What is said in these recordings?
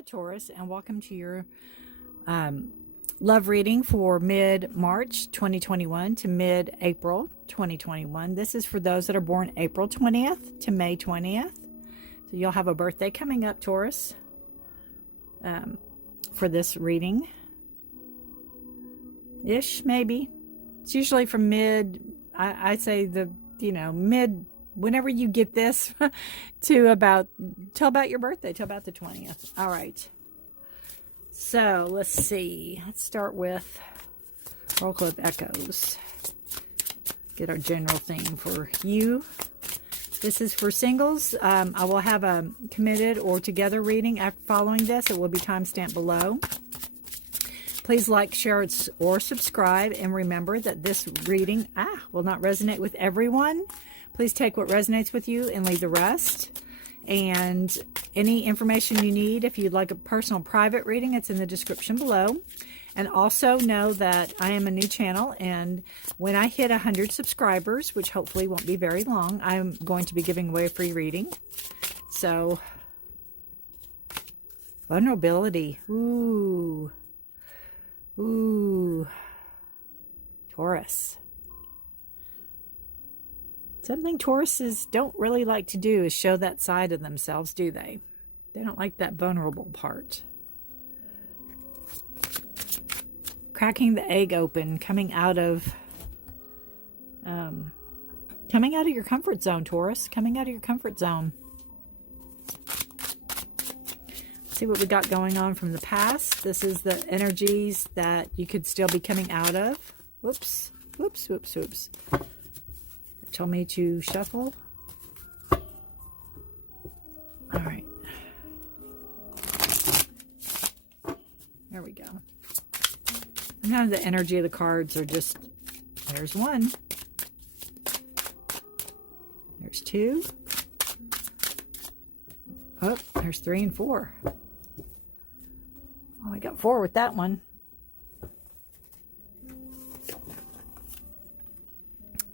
Hi Taurus, and welcome to your love reading for mid-March 2021 to mid-April 2021. This is for those that are born April 20th to May 20th. So you'll have a birthday coming up, Taurus, for this reading. Ish, maybe. It's usually from mid, I say mid, whenever you get this till about your birthday, till about the 20th. All right. So let's see. Let's start with Oracle of Echoes. Get our general theme for you. This is for singles. I will have a committed or together reading after following this. It will be timestamped below. Please like, share, or subscribe. And remember that this reading will not resonate with everyone. Please take what resonates with you and leave the rest. And any information you need, if you'd like a personal private reading, it's in the description below. And also know that I am a new channel, and when I hit 100 subscribers, which hopefully won't be very long, I'm going to be giving away a free reading. So, vulnerability. Ooh. Taurus. Something Tauruses don't really like to do is show that side of themselves, do they? They don't like that vulnerable part. Cracking the egg open, coming out of your comfort zone, Taurus. Coming out of your comfort zone. Let's see what we got going on from the past. This is the energies that you could still be coming out of. Whoops. Told me to shuffle. All right. There we go. Sometimes the energy of the cards are just, there's one. There's two. Oh, there's 3 and 4. Oh, I got 4 with that one.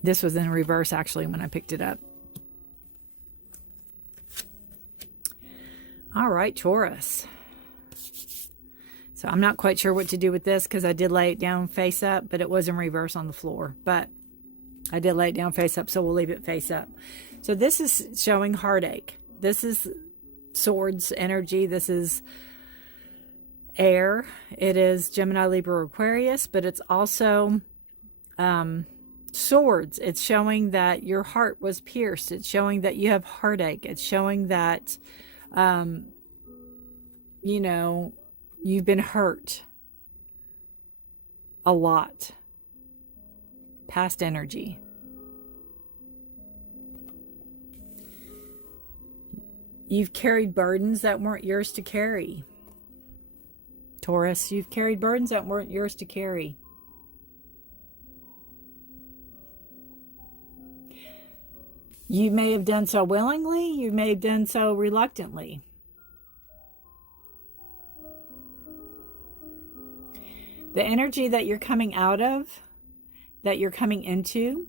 This was in reverse, actually, when I picked it up. All right, Taurus. So I'm not quite sure what to do with this because I did lay it down face up, but it was in reverse on the floor. But I did lay it down face up, so we'll leave it face up. So this is showing heartache. This is swords energy. This is air. It is Gemini, Libra, Aquarius, but it's also swords. It's showing that your heart was pierced. It's showing that you have heartache. It's showing that you've been hurt a lot. Past energy. You've carried burdens that weren't yours to carry. Taurus, you've carried burdens that weren't yours to carry. You may have done so willingly. You may have done so reluctantly. The energy that you're coming out of, that you're coming into,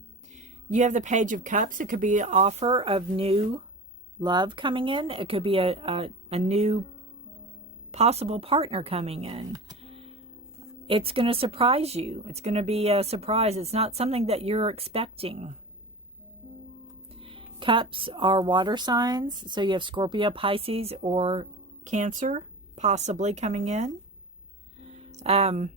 you have the Page of Cups. It could be an offer of new love coming in. It could be a new possible partner coming in. It's going to surprise you. It's going to be a surprise. It's not something that you're expecting. Cups are water signs, so you have Scorpio, Pisces, or Cancer possibly coming in. And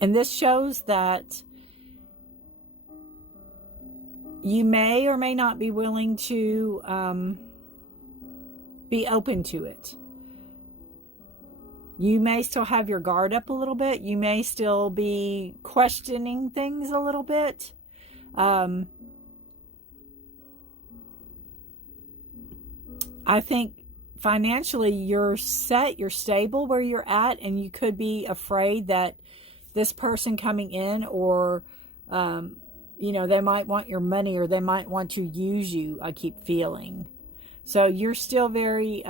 this shows that you may or may not be willing to be open to it. You may still have your guard up a little bit. You may still be questioning things a little bit. I think financially you're set, you're stable where you're at, and you could be afraid that this person coming in or, they might want your money or they might want to use you, I keep feeling. So you're still very...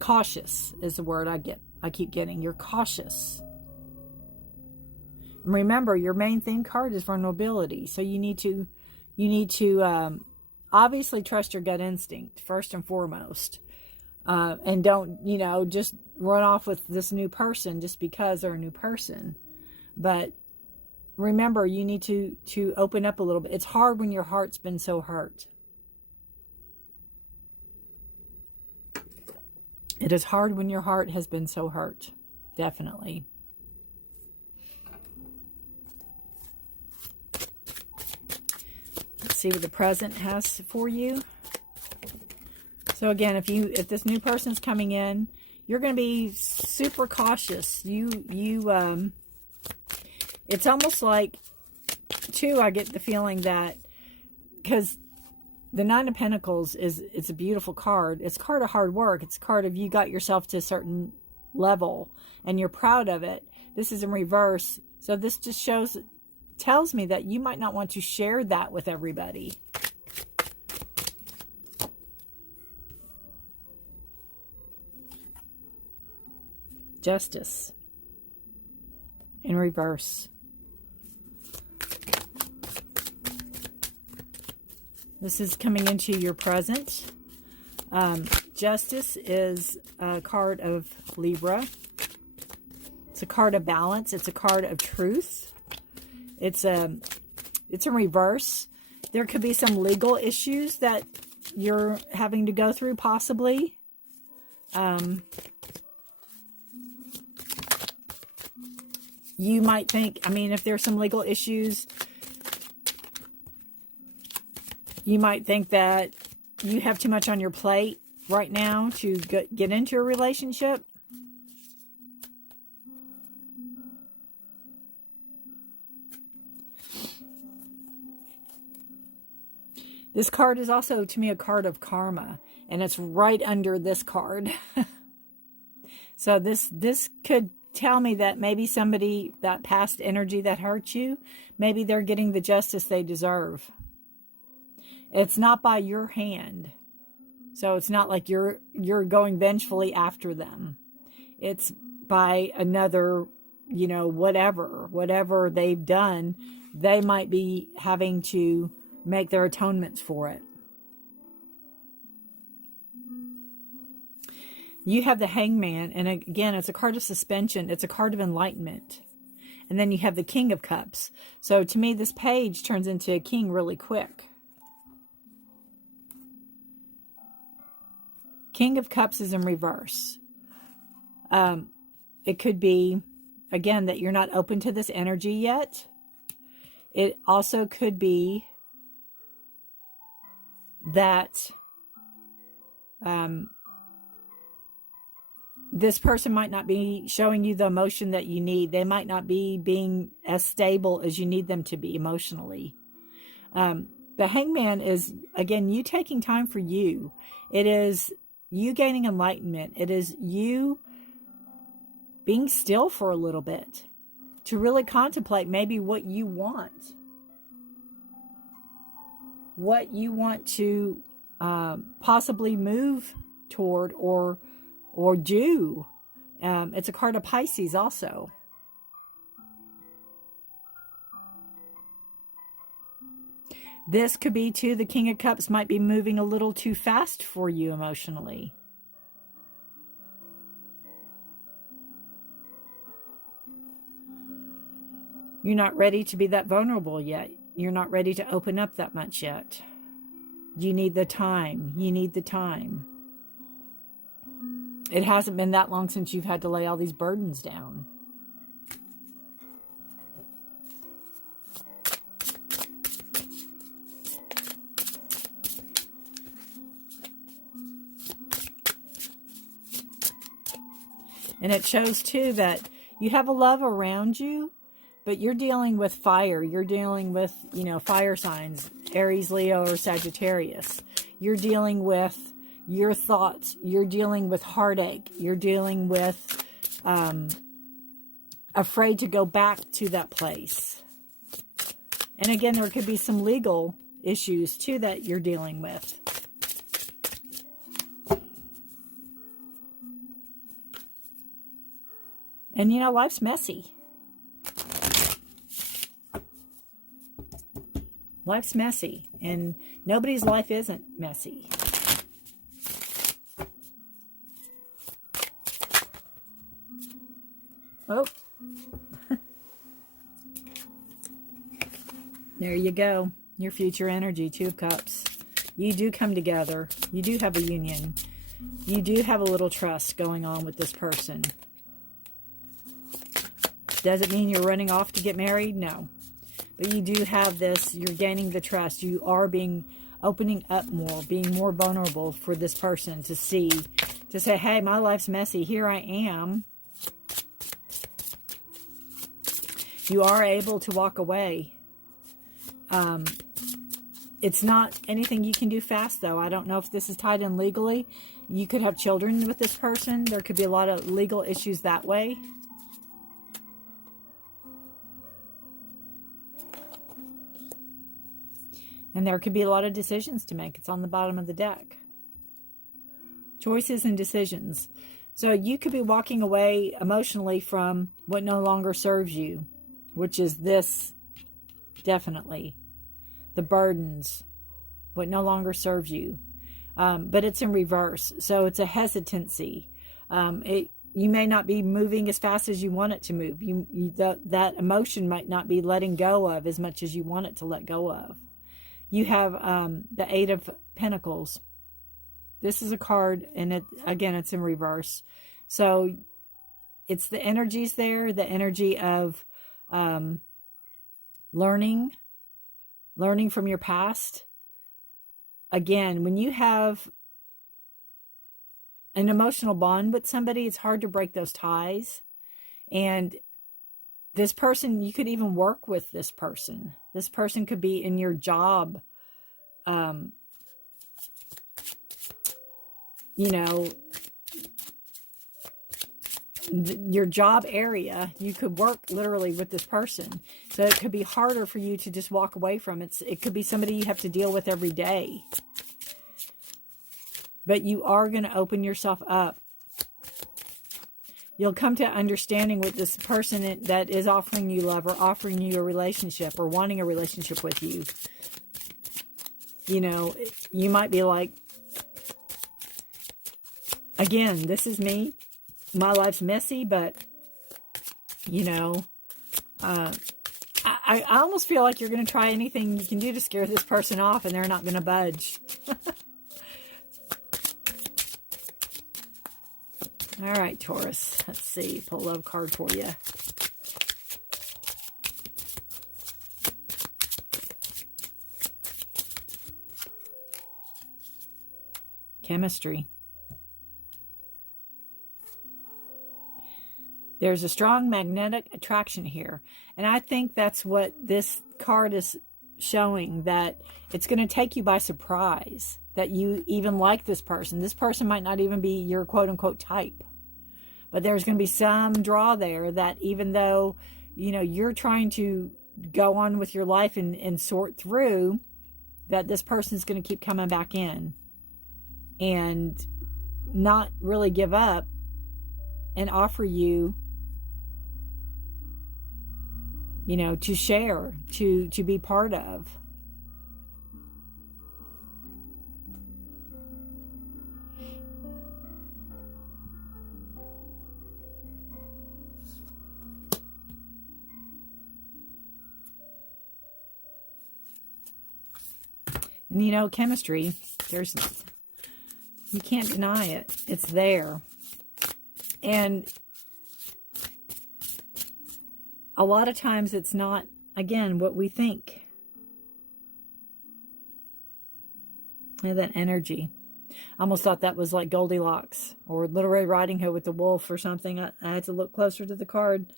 cautious is the word I keep getting. You're cautious. Remember, your main theme card is vulnerability. So you need to obviously trust your gut instinct first and foremost. And don't, just run off with this new person just because they're a new person. But remember, you need to open up a little bit. It's hard when your heart's been so hurt. It is hard when your heart has been so hurt. Definitely. Let's see what the present has for you. So again, if this new person's coming in, you're going to be super cautious. It's almost like, too, I get the feeling that, because the Nine of Pentacles it's a beautiful card. It's a card of hard work. It's a card of you got yourself to a certain level and you're proud of it. This is in reverse. So this just tells me that you might not want to share that with everybody. Justice in reverse. This is coming into your present. Justice is a card of Libra. It's a card of balance. It's a card of truth. It's in reverse. There could be some legal issues that you're having to go through, possibly. You might think, if there's some legal issues, you might think that you have too much on your plate right now to get into a relationship. This card is also, to me, a card of karma, and it's right under this card. So this could tell me that maybe somebody, that past energy that hurt you, maybe they're getting the justice they deserve. It's not by your hand. So it's not like you're going vengefully after them. It's by another, whatever they've done, they might be having to make their atonements for it. You have the Hangman, and again, it's a card of suspension. It's a card of enlightenment. And then you have the King of Cups. So to me, this page turns into a king really quick. King of Cups is in reverse. It could be, again, that you're not open to this energy yet. It also could be that this person might not be showing you the emotion that you need. They might not be being as stable as you need them to be emotionally. The Hangman is, again, you taking time for you. It is you gaining enlightenment. It is you being still for a little bit to really contemplate maybe what you want. What you want to possibly move toward or do. It's a card of Pisces also. This could be too, the King of Cups might be moving a little too fast for you emotionally. You're not ready to be that vulnerable yet. You're not ready to open up that much yet. You need the time. You need the time. It hasn't been that long since you've had to lay all these burdens down. And it shows too that you have a love around you, but you're dealing with fire. You're dealing with, fire signs, Aries, Leo, or Sagittarius. You're dealing with your thoughts. You're dealing with heartache. You're dealing with afraid to go back to that place. And again, there could be some legal issues too that you're dealing with. And life's messy. Life's messy, and nobody's life isn't messy. Oh. There you go. Your future energy, Two of Cups. You do come together. You do have a union. You do have a little trust going on with this person. Does it mean you're running off to get married? No. But you do have this, you're gaining the trust. You are opening up more, being more vulnerable for this person to see, to say, hey, my life's messy. Here I am. You are able to walk away. It's not anything you can do fast, though. I don't know if this is tied in legally. You could have children with this person. There could be a lot of legal issues that way. And there could be a lot of decisions to make. It's on the bottom of the deck. Choices and decisions. So you could be walking away emotionally from what no longer serves you, which is this, definitely. The burdens, what no longer serves you. But it's in reverse. So it's a hesitancy. You may not be moving as fast as you want it to move. That emotion might not be letting go of as much as you want it to let go of. You have the Eight of Pentacles. This is a card, and again, it's in reverse. So it's the energies there, the energy of learning from your past. Again, when you have an emotional bond with somebody, it's hard to break those ties. And this person, you could even work with this person. This person could be in your job, your job area. You could work literally with this person. So it could be harder for you to just walk away from it. It could be somebody you have to deal with every day. But you are going to open yourself up. You'll come to understanding with this person that is offering you love or offering you a relationship or wanting a relationship with you. You might be like, again, this is me. My life's messy, but, I almost feel like you're going to try anything you can do to scare this person off, and they're not going to budge. All right, Taurus. Let's see. Pull a love card for you. Chemistry. There's a strong magnetic attraction here. And I think that's what this card is showing, that it's going to take you by surprise that you even like this person. This person might not even be your quote-unquote type. But there's going to be some draw there that even though, you're trying to go on with your life and sort through, that this person's going to keep coming back in and not really give up and offer you, to share, to be part of. And chemistry, you can't deny it. It's there. And a lot of times it's not, again, what we think. And that energy. I almost thought that was like Goldilocks or Little Red Riding Hood with the wolf or something. I had to look closer to the card.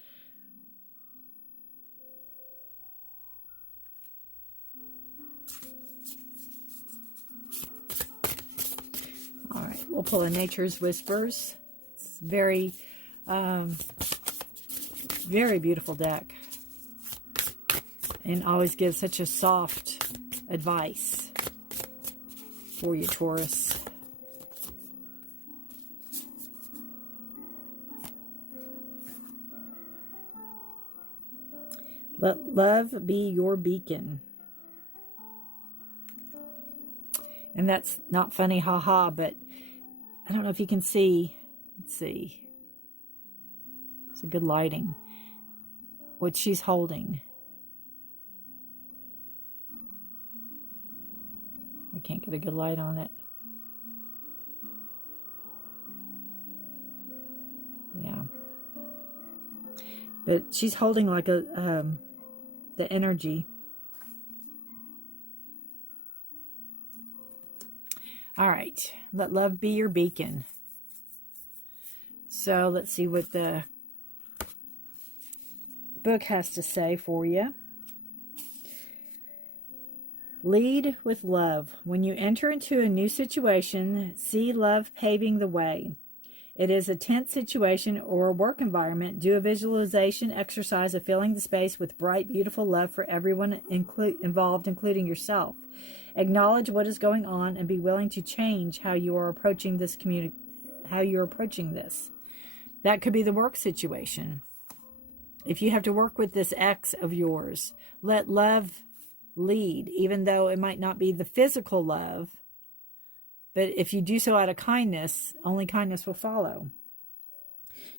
All right, we'll pull a Nature's Whispers. It's very, very beautiful deck. And always gives such a soft advice for you, Taurus. Let love be your beacon. And that's not funny, haha, but I don't know if you can see. Let's see. It's a good lighting. What she's holding. I can't get a good light on it. Yeah. But she's holding like a, the energy. All right. Let love be your beacon. So let's see what the book has to say for you. Lead with love. When you enter into a new situation, see love paving the way. It is a tense situation or a work environment. Do a visualization exercise of filling the space with bright, beautiful love for everyone involved, including yourself. Acknowledge what is going on and be willing to change how you are approaching this That could be the work situation. If you have to work with this ex of yours, let love lead, even though it might not be the physical love. But if you do so out of kindness, only kindness will follow.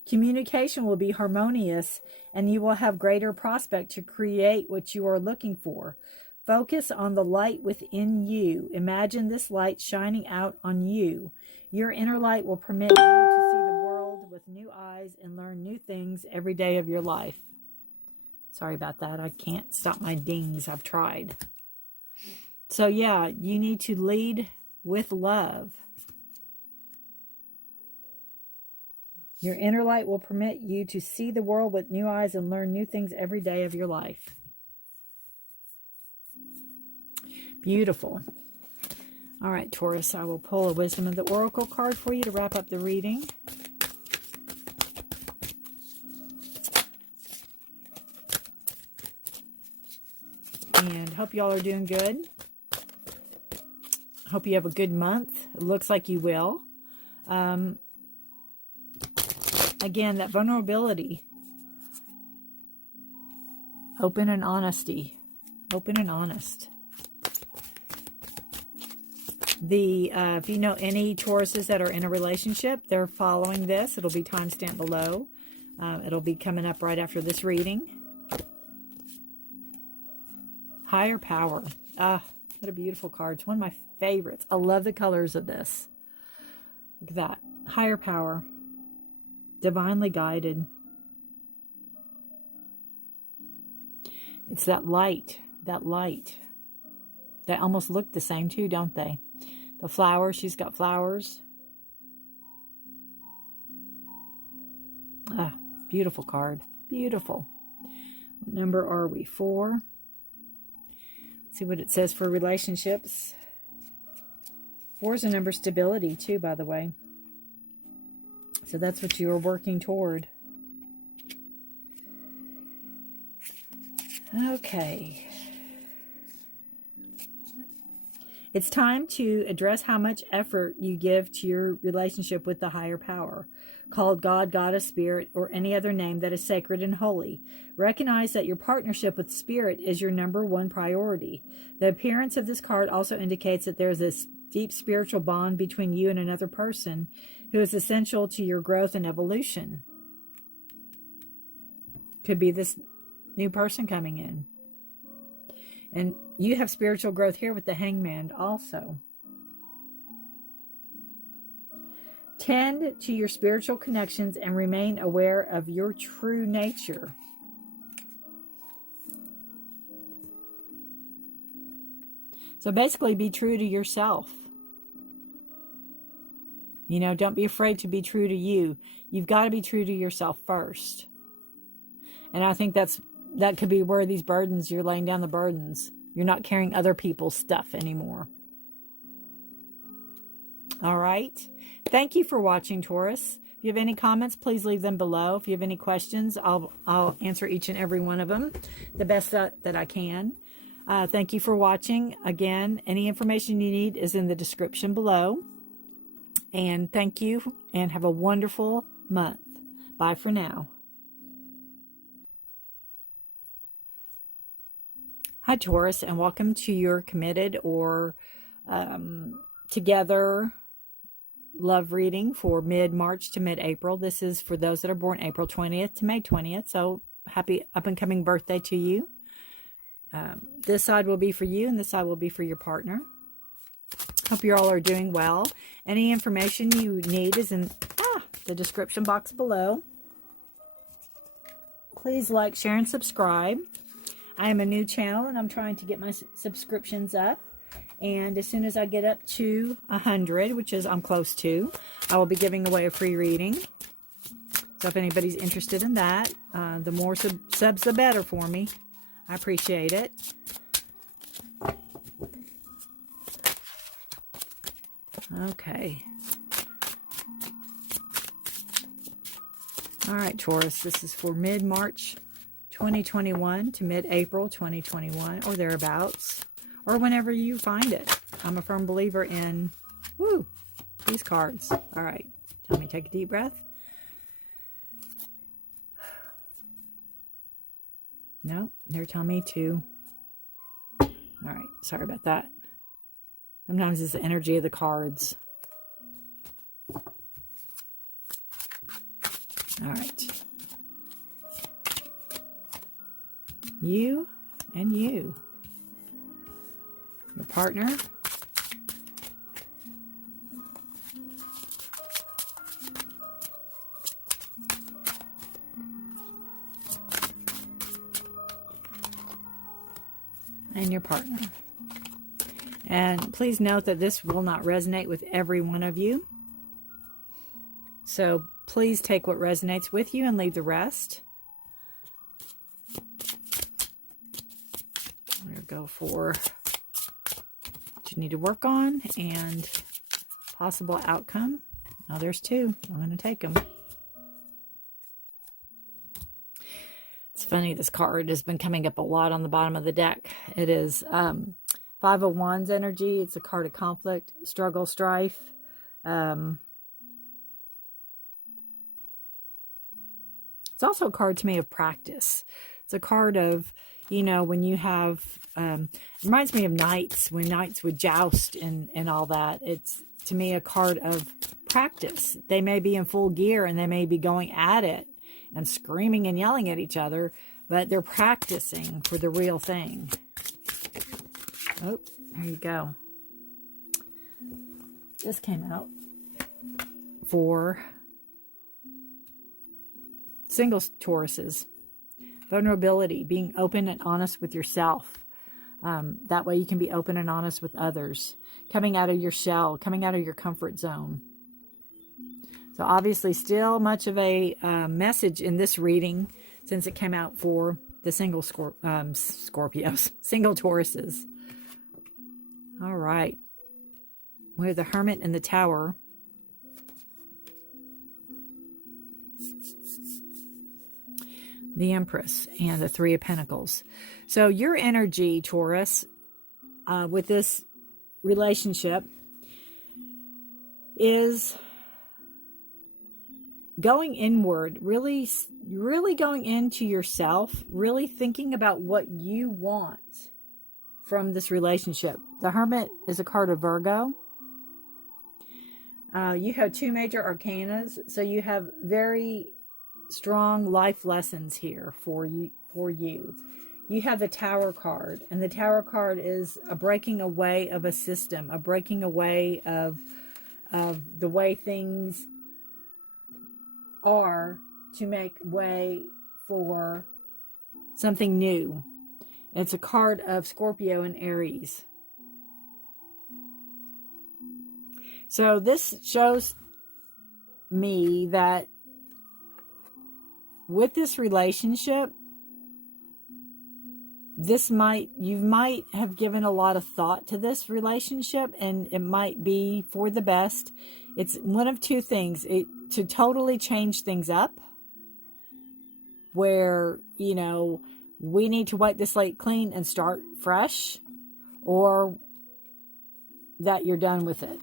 Communication will be harmonious, and you will have greater prospect to create what you are looking for. Focus on the light within you. Imagine this light shining out on you. Your inner light will permit you to see the world with new eyes and learn new things every day of your life. Sorry about that. I can't stop my dings. I've tried. So yeah, you need to lead with love. Your inner light will permit you to see the world with new eyes and learn new things every day of your life. Beautiful. All right, Taurus, I will pull a Wisdom of the Oracle card for you to wrap up the reading. And hope y'all are doing good. Hope you have a good month. It looks like you will. Again, that vulnerability. Open and honesty. Open and honest. If you know any Tauruses that are in a relationship, they're following this. It'll be timestamped below. It'll be coming up right after this reading. Higher power. What a beautiful card. It's one of my favorites. I love the colors of this. Look at that. Higher power. Divinely guided. It's that light. That light. They almost look the same too, don't they? The flowers. She's got flowers. Beautiful card. Beautiful. What number are we? 4. See what it says for relationships. 4 is a number of stability too, by the way. So that's what you are working toward. Okay. It's time to address how much effort you give to your relationship with the higher power, called God, Goddess, Spirit, or any other name that is sacred and holy. Recognize that your partnership with Spirit is your number one priority. The appearance of this card also indicates that there is this deep spiritual bond between you and another person who is essential to your growth and evolution. Could be this new person coming in. And you have spiritual growth here with the Hangman also. Tend to your spiritual connections and remain aware of your true nature. So basically, be true to yourself. You know, don't be afraid to be true to you. You've got to be true to yourself first. And I think that could be where these burdens, you're laying down the burdens. You're not carrying other people's stuff anymore. All right. Thank you for watching, Taurus. If you have any comments, please leave them below. If you have any questions, I'll answer each and every one of them the best that I can. Thank you for watching. Again, any information you need is in the description below. And thank you, and have a wonderful month. Bye for now. Hi, Taurus, and welcome to your committed or together love reading for mid-March to mid-April. This is for those that are born April 20th to May 20th. So happy up and coming birthday to you. This side will be for you and this side will be for your partner. Hope you all are doing well. Any information you need is in the description box below. Please like, share, and subscribe. I am a new channel and I'm trying to get my subscriptions up. And as soon as I get up to 100, which is I'm close to, I will be giving away a free reading. So if anybody's interested in that, the more subs, the better for me. I appreciate it. Okay. All right, Taurus, this is for mid-March 2021 to mid-April 2021 or thereabouts, or whenever you find it. I'm a firm believer in, these cards. All right, tell me, take a deep breath. No, they're telling me to. All right, sorry about that. Sometimes it's the energy of the cards. All right. You and you. Your partner. And your partner. And please note that this will not resonate with every one of you. So please take what resonates with you and leave the rest. We'll go for what you need to work on and possible outcome. Oh, there's two. I'm going to take them. It's funny, this card has been coming up a lot on the bottom of the deck. It is Five of Wands energy. It's a card of conflict, struggle, strife. It's also a card to me of practice. It's a card of, when you have, it reminds me of knights, when knights would joust and all that. It's, to me, a card of practice. They may be in full gear and they may be going at it and screaming and yelling at each other, but they're practicing for the real thing. Oh, there you go. This came out for single Tauruses. Vulnerability, being open and honest with yourself. That way you can be open and honest with others. Coming out of your shell, coming out of your comfort zone. So obviously still much of a message in this reading since it came out for the single Scorpios, single Tauruses. All right. We have the Hermit and the Tower. The Empress and the Three of Pentacles. So your energy, Taurus, with this relationship is going inward, really going into yourself, really thinking about what you want from this relationship. The Hermit is a card of Virgo. You have two major arcanas, so you have very strong life lessons here for you. You have the Tower card, and the Tower card is a breaking away of a system, a breaking away of the way things are to make way for something new. It's a card of Scorpio and Aries. So this shows me that with this relationship, you might have given a lot of thought to this relationship, and it might be for the best. It's one of two things. To totally change things up, where, we need to wipe the slate clean and start fresh, or that you're done with it.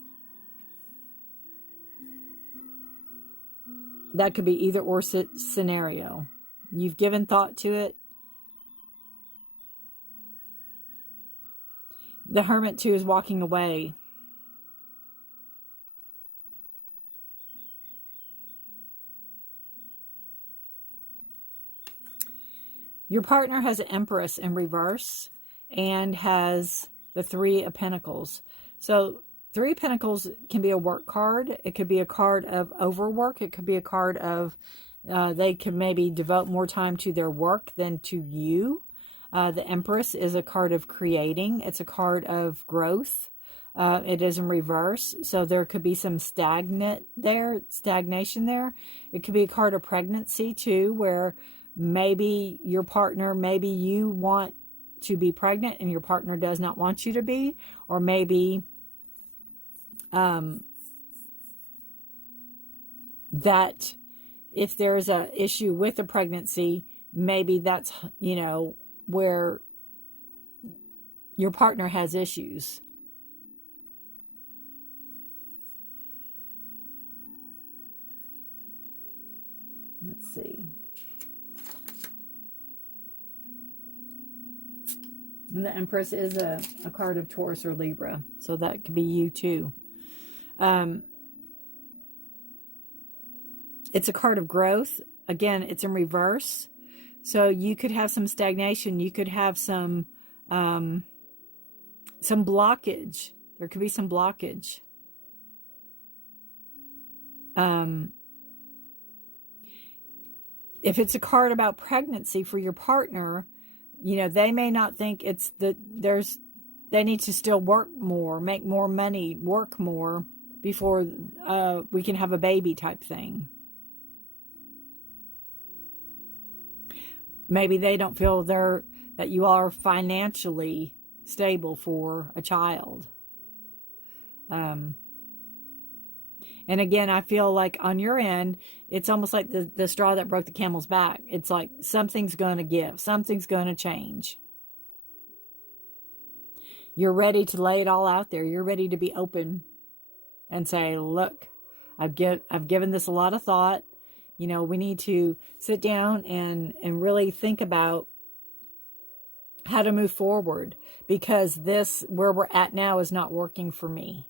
That could be either or scenario. You've given thought to it. The Hermit too is walking away. Your partner has an Empress in reverse and has the Three of Pentacles. So Three of Pentacles can be a work card. It could be a card of overwork. It could be a card of they can maybe devote more time to their work than to you. The Empress is a card of creating. It's a card of growth. It is in reverse. So there could be some stagnation there. It could be a card of pregnancy too, where maybe your partner, maybe you want to be pregnant and your partner does not want you to be, or maybe that if there's a issue with a pregnancy, maybe that's, you know, where your partner has issues. Let's see. And the Empress is a card of Taurus or Libra. So that could be you too. It's a card of growth. Again, it's in reverse. So you could have some stagnation. You could have some blockage. There could be some blockage. If it's a card about pregnancy for your partner, you know, they may not think it's they need to still work more, make more money, work more before we can have a baby type thing. Maybe they don't feel that you are financially stable for a child. And again, I feel like on your end, it's almost like the straw that broke the camel's back. It's like something's going to give. Something's going to change. You're ready to lay it all out there. You're ready to be open and say, look, I've given this a lot of thought. You know, we need to sit down and really think about how to move forward, because this, where we're at now, is not working for me.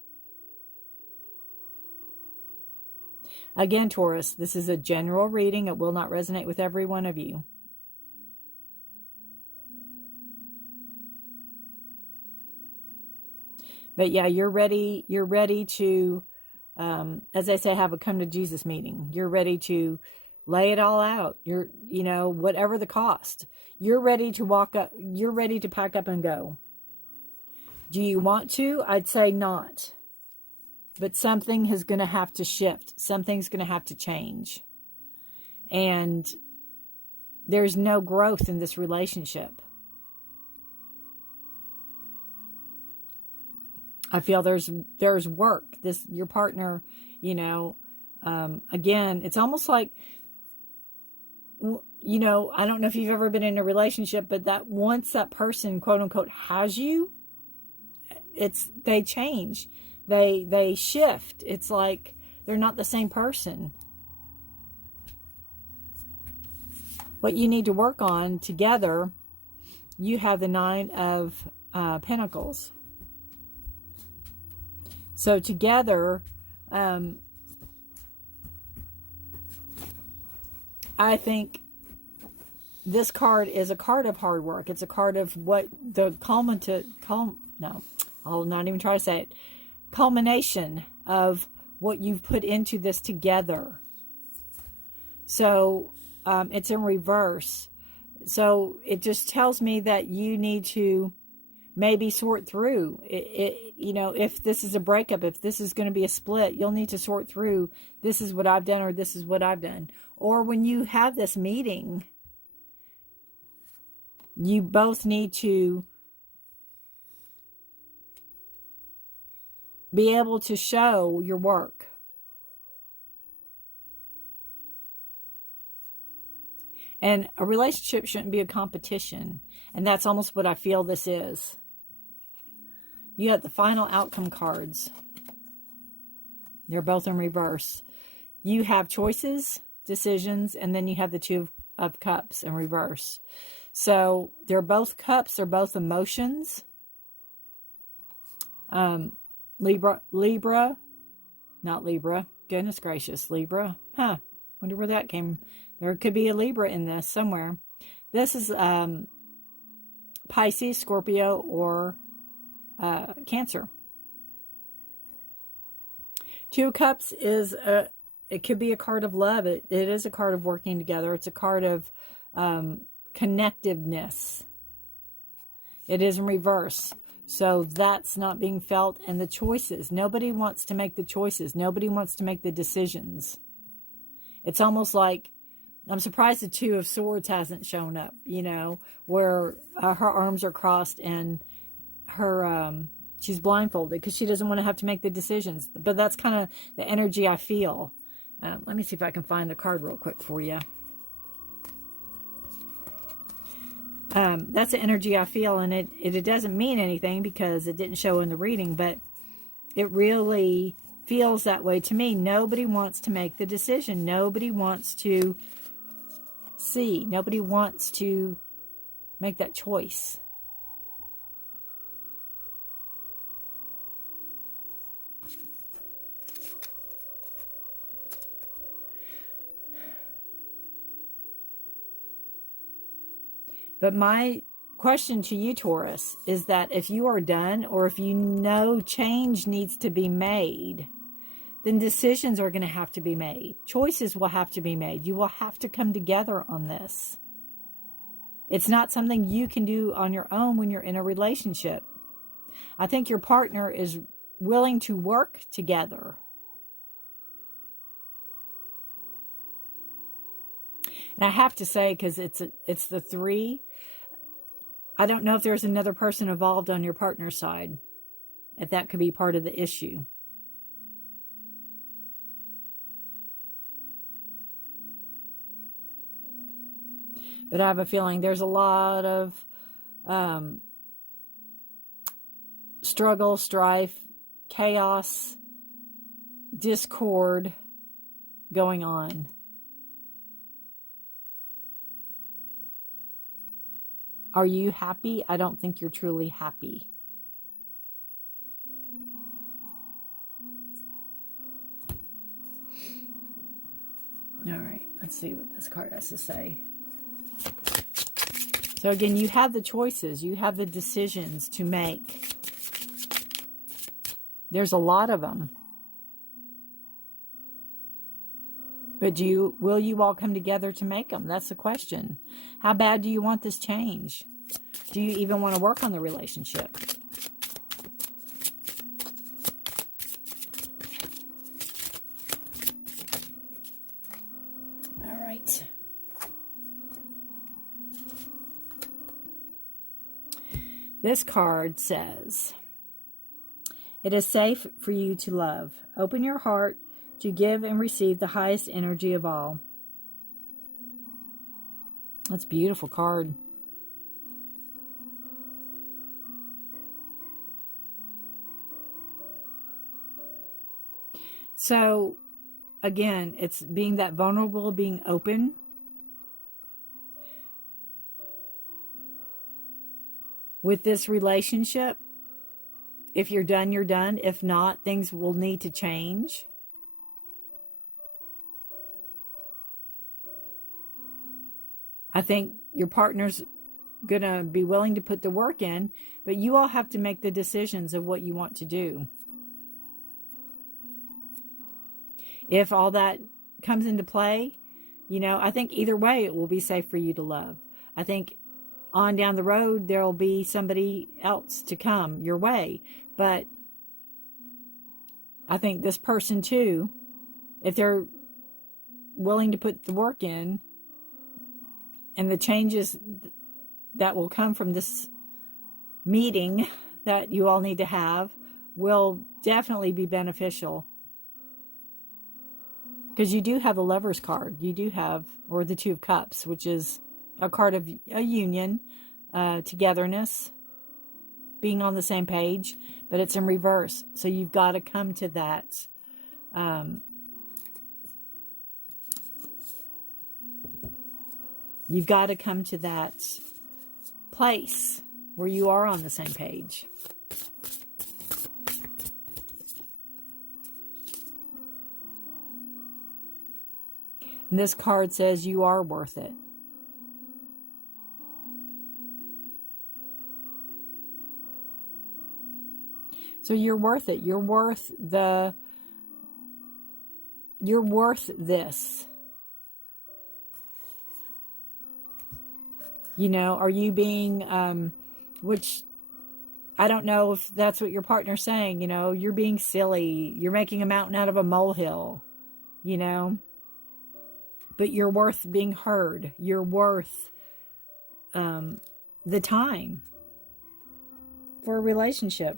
Again, Taurus, this is a general reading. It will not resonate with every one of you. But yeah, you're ready to, as I say, have a come to Jesus meeting. You're ready to lay it all out. You know, whatever the cost. You're ready to walk up. You're ready to pack up and go. Do you want to? I'd say not. But something is going to have to shift. Something's going to have to change. And there's no growth in this relationship. I feel there's work. Your partner, you know, again, it's almost like, you know, I don't know if you've ever been in a relationship, but that once that person, quote unquote, has you, they change. They shift. It's like they're not the same person. What you need to work on together, you have the Nine of Pentacles. So together, I think this card is a card of hard work. It's a card of what the I'll not even try to say it. Culmination of what you've put into this together. So it's in reverse. So it just tells me that you need to maybe sort through it. You know, if this is a breakup, if this is going to be a split, you'll need to sort through, this is what I've done or this is what I've done. Or when you have this meeting, you both need to be able to show your work. And a relationship shouldn't be a competition. And that's almost what I feel this is. You have the final outcome cards. They're both in reverse. You have choices, decisions, and then you have the Two of Cups in reverse. So they're both cups, they're both emotions. Libra, not Libra. Goodness gracious, Libra. Huh. Wonder where that came. There could be a Libra in this somewhere. This is Pisces, Scorpio, or Cancer. Two of Cups is it could be a card of love. It is a card of working together. It's a card of connectiveness. It is in reverse. So that's not being felt. And the choices. Nobody wants to make the choices. Nobody wants to make the decisions. It's almost like, I'm surprised the Two of Swords hasn't shown up, you know, where her arms are crossed and her she's blindfolded because she doesn't want to have to make the decisions. But that's kind of the energy I feel. Let me see if I can find the card real quick for you. That's the energy I feel, and it doesn't mean anything because it didn't show in the reading, but it really feels that way to me. Nobody wants to make the decision. Nobody wants to see. Nobody wants to make that choice. But my question to you, Taurus, is that if you are done or if you know change needs to be made, then decisions are going to have to be made. Choices will have to be made. You will have to come together on this. It's not something you can do on your own when you're in a relationship. I think your partner is willing to work together. And I have to say, because it's the three, I don't know if there's another person involved on your partner's side. If that could be part of the issue. But I have a feeling there's a lot of struggle, strife, chaos, discord going on. Are you happy? I don't think you're truly happy. All right, let's see what this card has to say. So again, you have the choices. You have the decisions to make. There's a lot of them. But will you all come together to make them? That's the question. How bad do you want this change? Do you even want to work on the relationship? All right. This card says, it is safe for you to love. Open your heart to give and receive the highest energy of all. That's a beautiful card. So, again, it's being that vulnerable, being open. With this relationship, if you're done, you're done. If not, things will need to change. I think your partner's going to be willing to put the work in, but you all have to make the decisions of what you want to do. If all that comes into play, you know, I think either way it will be safe for you to love. I think on down the road there will be somebody else to come your way. But I think this person too, if they're willing to put the work in, and the changes that will come from this meeting that you all need to have will definitely be beneficial. Because you do have the Lover's card. You do have, or the Two of Cups, which is a card of a union, togetherness, being on the same page, but it's in reverse. So you've got to come to that you've got to come to that place where you are on the same page. And this card says you are worth it. So you're worth it. You're worth this. You know, are you being, which I don't know if that's what your partner's saying, you know, you're being silly. You're making a mountain out of a molehill, you know. But you're worth being heard. You're worth the time for a relationship.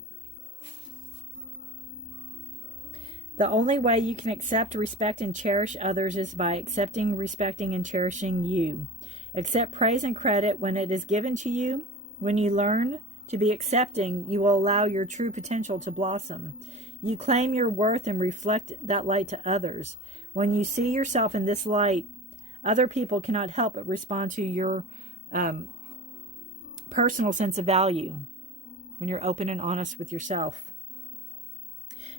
The only way you can accept, respect, and cherish others is by accepting, respecting, and cherishing you. Accept praise and credit when it is given to you. When you learn to be accepting, you will allow your true potential to blossom. You claim your worth and reflect that light to others. When you see yourself in this light, other people cannot help but respond to your personal sense of value when you're open and honest with yourself.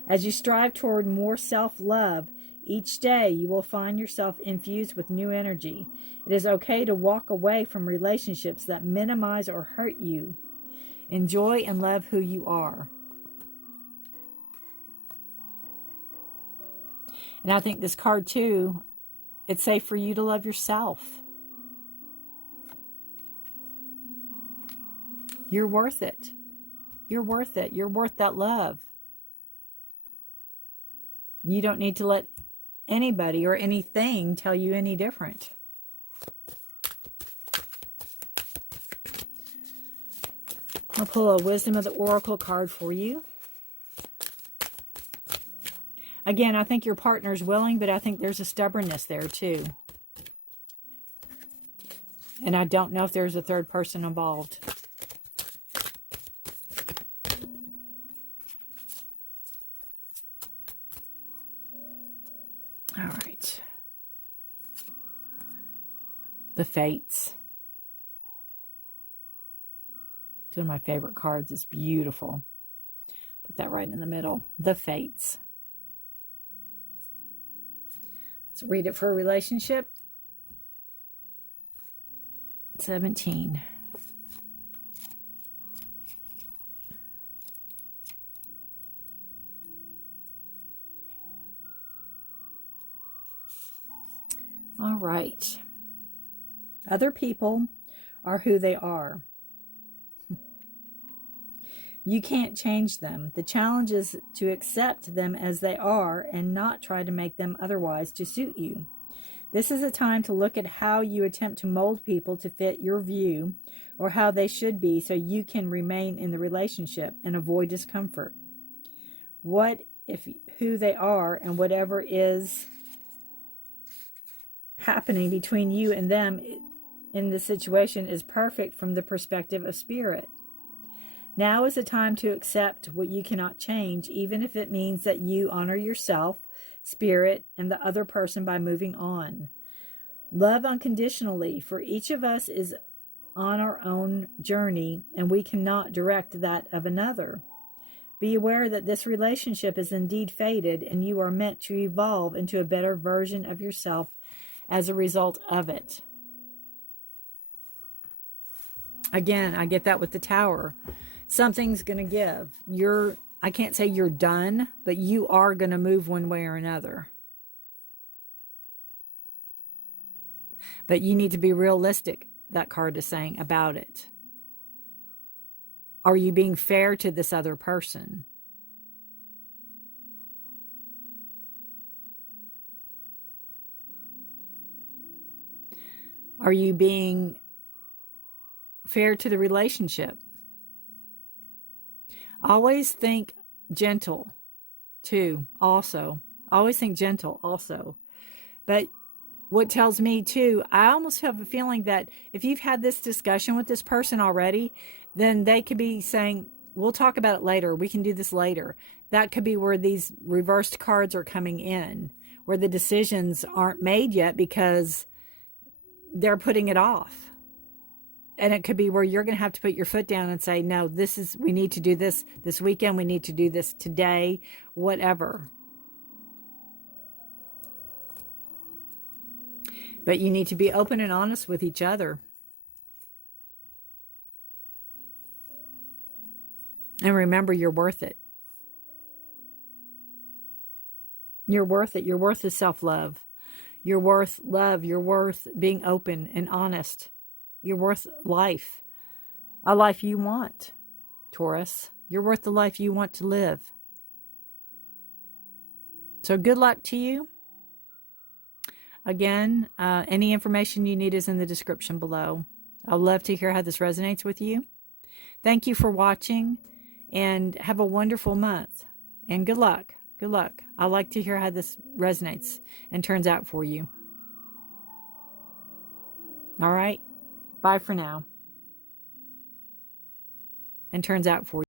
As you strive toward more self-love, each day you will find yourself infused with new energy. It is okay to walk away from relationships that minimize or hurt you. Enjoy and love who you are. And I think this card too, it's safe for you to love yourself. You're worth it. You're worth it. You're worth that love. You don't need to let anybody or anything tell you any different. I'll pull a Wisdom of the Oracle card for you. Again, I think your partner's willing, but I think there's a stubbornness there too. And I don't know if there's a third person involved. All right. The Fates. It's one of my favorite cards. It's beautiful. Put that right in the middle. The Fates. Let's read it for a relationship. 17. All right. Other people are who they are. You can't change them. The challenge is to accept them as they are and not try to make them otherwise to suit you. This is a time to look at how you attempt to mold people to fit your view or how they should be so you can remain in the relationship and avoid discomfort. What if who they are and whatever is happening between you and them in this situation is perfect from the perspective of spirit? Now is the time to accept what you cannot change, even if it means that you honor yourself, spirit, and the other person by moving on. Love unconditionally, for each of us is on our own journey, and we cannot direct that of another. Be aware that this relationship is indeed fated, and you are meant to evolve into a better version of yourself as a result of it. Again, I get that with the Tower. Something's going to give. I can't say you're done, but you are going to move one way or another. But you need to be realistic, that card is saying, about it. Are you being fair to this other person? Are you being fair to the relationship? Always think gentle, too, also. Always think gentle, also. But what tells me, too, I almost have a feeling that if you've had this discussion with this person already, then they could be saying, we'll talk about it later. We can do this later. That could be where these reversed cards are coming in, where the decisions aren't made yet because they're putting it off. And it could be where you're going to have to put your foot down and say, no, we need to do this weekend. We need to do this today, whatever. But you need to be open and honest with each other. And remember, you're worth it. You're worth it. You're worth the self-love. You're worth love. You're worth being open and honest. You're worth life. A life you want, Taurus. You're worth the life you want to live. So good luck to you. Again, any information you need is in the description below. I'd love to hear how this resonates with you. Thank you for watching, and have a wonderful month. And good luck. Good luck. I like to hear how this resonates and turns out for you. All right. Bye for now. And turns out for you.